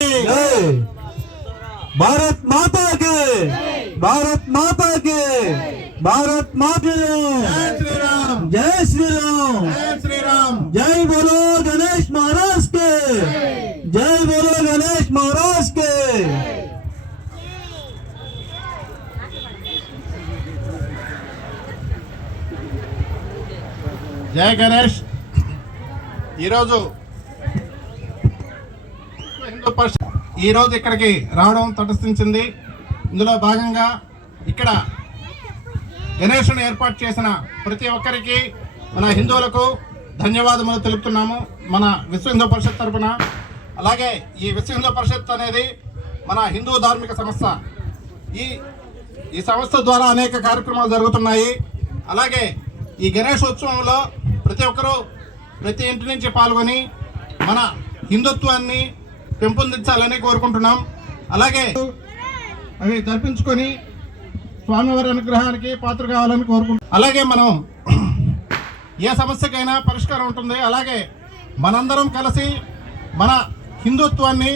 जय भारत माता के भारत माता के భారత్ మాతృ జై శ్రీరామ్. జై బోలో గణేష్ మహారాజ్ కే జై బోలో గణేష్ మహారాజ్ కే జై గణేష్. ఈరోజు హిందూ పరిషత్ ఈరోజు ఇక్కడికి రావడం తటస్థించింది. ఇందులో భాగంగా ఇక్కడ గణేషుని ఏర్పాటు చేసిన ప్రతి ఒక్కరికి మన హిందువులకు ధన్యవాదములు తెలుపుతున్నాము. మన విశ్వ హిందూ పరిషత్ తరఫున అలాగే ఈ విశ్వ హిందూ పరిషత్ అనేది మన హిందూ ధార్మిక సంస్థ. ఈ ఈ సంస్థ ద్వారా అనేక కార్యక్రమాలు జరుగుతున్నాయి. అలాగే ఈ గణేష్ ఉత్సవంలో ప్రతి ఒక్కరూ ప్రతి ఇంటి నుంచి పాల్గొని మన హిందుత్వాన్ని పెంపొందించాలని కోరుకుంటున్నాం. అలాగే అవి జరిపించుకొని స్వామివారి అనుగ్రహానికి పాత్ర కావాలని కోరుకుంటున్నాం. అలాగే మనం ఏ సమస్యకైనా పరిష్కారం ఉంటుంది. అలాగే మనందరం కలిసి మన హిందుత్వాన్ని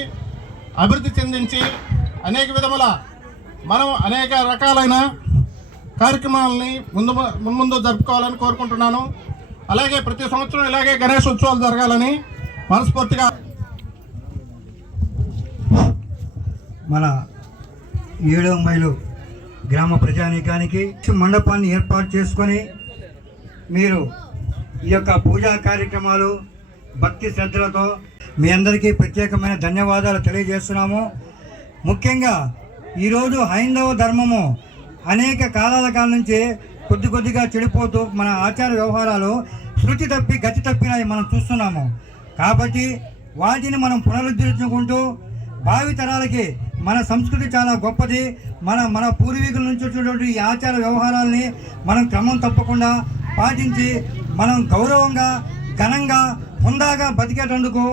అభివృద్ధి చెందించి అనేక విధముల మనం అనేక రకాలైన కార్యక్రమాలని ముందు ముందు జరుపుకోవాలని కోరుకుంటున్నాను. అలాగే ప్రతి సంవత్సరం ఇలాగే గణేష్ ఉత్సవాలు జరగాలని మనస్ఫూర్తిగా మన ఏడవ మైలు గ్రామ ప్రజానీకానికి మండపాన్ని ఏర్పాటు చేసుకొని మీరు ఈ యొక్క పూజా కార్యక్రమాలు భక్తి శ్రద్ధలతో మీ అందరికీ ప్రత్యేకమైన ధన్యవాదాలు తెలియజేస్తున్నాము. ముఖ్యంగా ఈరోజు హైందవ ధర్మము అనేక కాలాల కాలం నుంచి కొద్ది కొద్దిగా చెడిపోతూ మన ఆచార వ్యవహారాలు శృతి తప్పి గతి తప్పినాయి మనం చూస్తున్నాము. కాబట్టి వాటిని మనం పునరుద్ధరించుకుంటూ భావి తరాలకి మన సంస్కృతి చాలా గొప్పది. మన మన పూర్వీకుల నుంచి వచ్చినటువంటి ఈ ఆచార వ్యవహారాలని మనం క్రమం తప్పకుండా పాటించి మనం గౌరవంగా ఘనంగా హుందాగా బతికేటందుకు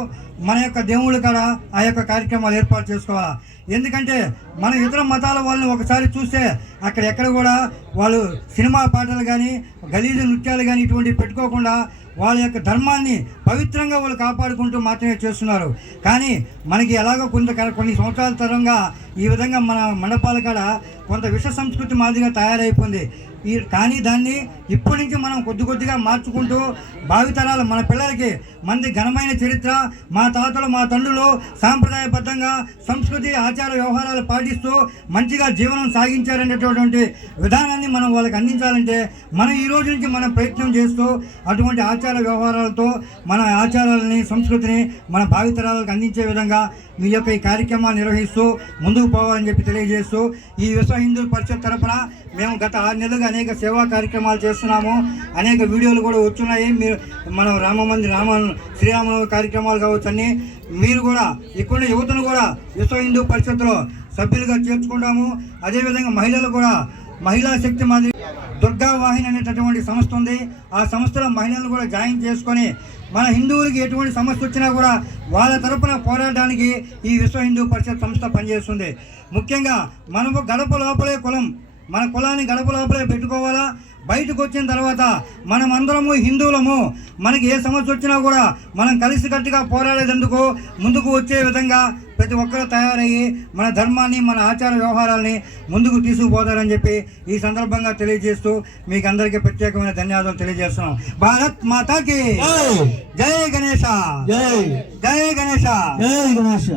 మన యొక్క దేవుళ్ళ కాడ ఆ యొక్క కార్యక్రమాలు ఏర్పాటు చేసుకోవాలా. ఎందుకంటే మన ఇతర మతాల వాళ్ళని ఒకసారి చూస్తే అక్కడ ఎక్కడ కూడా వాళ్ళు సినిమా పాటలు కానీ గలీజు నృత్యాలు కానీ ఇటువంటి పెట్టుకోకుండా వాళ్ళ యొక్క ధర్మాన్ని పవిత్రంగా వాళ్ళు కాపాడుకుంటూ మాత్రమే చేస్తున్నారు. కానీ మనకి ఎలాగో కొంత కొన్ని సంవత్సరాల తరంగా ఈ విధంగా మన మండపాల కాడ కొంత విష సంస్కృతి మాదిరిగా తయారైపోయింది. ఈ కానీ దాన్ని ఇప్పటి నుంచి మనం కొద్ది కొద్దిగా మార్చుకుంటూ భావితరాలు మన పిల్లలకి మనది ఘనమైన చరిత్ర మా తాతలు మా తండ్రులు సాంప్రదాయబద్ధంగా సంస్కృతి ఆచార వ్యవహారాలు పాటిస్తూ మంచిగా జీవనం సాగించారనేటటువంటి విధానాన్ని మనం వాళ్ళకి అందించాలంటే మనం ఈ రోజు నుంచి మనం ప్రయత్నం చేస్తూ అటువంటి ఆచార వ్యవహారాలతో మన ఆచారాలని సంస్కృతిని మన భావితరాలకు అందించే విధంగా మీ యొక్క ఈ కార్యక్రమాలు నిర్వహిస్తూ ముందుకు పోవాలని చెప్పి తెలియజేస్తూ ఈ విశ్వ హిందూ పరిషత్ తరపున మేము గత ఆరు నెలలుగా అనేక సేవా కార్యక్రమాలు చేస్తున్నాము. అనేక వీడియోలు కూడా వచ్చున్నాయి. మీరు మనం రామ మందిర్ రామ శ్రీరామ కార్యక్రమాలు కావచ్చు అన్ని మీరు కూడా ఇక్కడ యువతను కూడా విశ్వ హిందూ పరిషత్తులో సభ్యులుగా చేర్చుకుంటాము. అదేవిధంగా మహిళలు కూడా మహిళా శక్తి మాదిరి దుర్గా వాహిని అనేటటువంటి సంస్థ ఉంది. ఆ సంస్థలో మహిళలను కూడా జాయిన్ చేసుకొని మన హిందువులకి ఎటువంటి సమస్య వచ్చినా కూడా వాళ్ళ తరపున పోరాడడానికి ఈ విశ్వ హిందూ పరిషత్ సంస్థ పనిచేస్తుంది. ముఖ్యంగా మనము గడప లోపలే కులం. మన కులాన్ని గడప లోపలే పెట్టుకోవాలా? బయటకు వచ్చిన తర్వాత మనం అందరము హిందువులము. మనకి ఏ సమస్య వచ్చినా కూడా మనం కలిసికట్టుగా పోరాడేందుకు ముందుకు వచ్చే విధంగా ప్రతి ఒక్కరు తయారయ్యి మన ధర్మాన్ని మన ఆచార వ్యవహారాల్ని ముందుకు తీసుకుపోతారని చెప్పి ఈ సందర్భంగా తెలియజేస్తూ మీకు అందరికీ ప్రత్యేకమైన ధన్యవాదాలు తెలియజేస్తున్నాం. భారత్ మాతాకి జై గణేష! జై! జై గణేష! జై గణేష!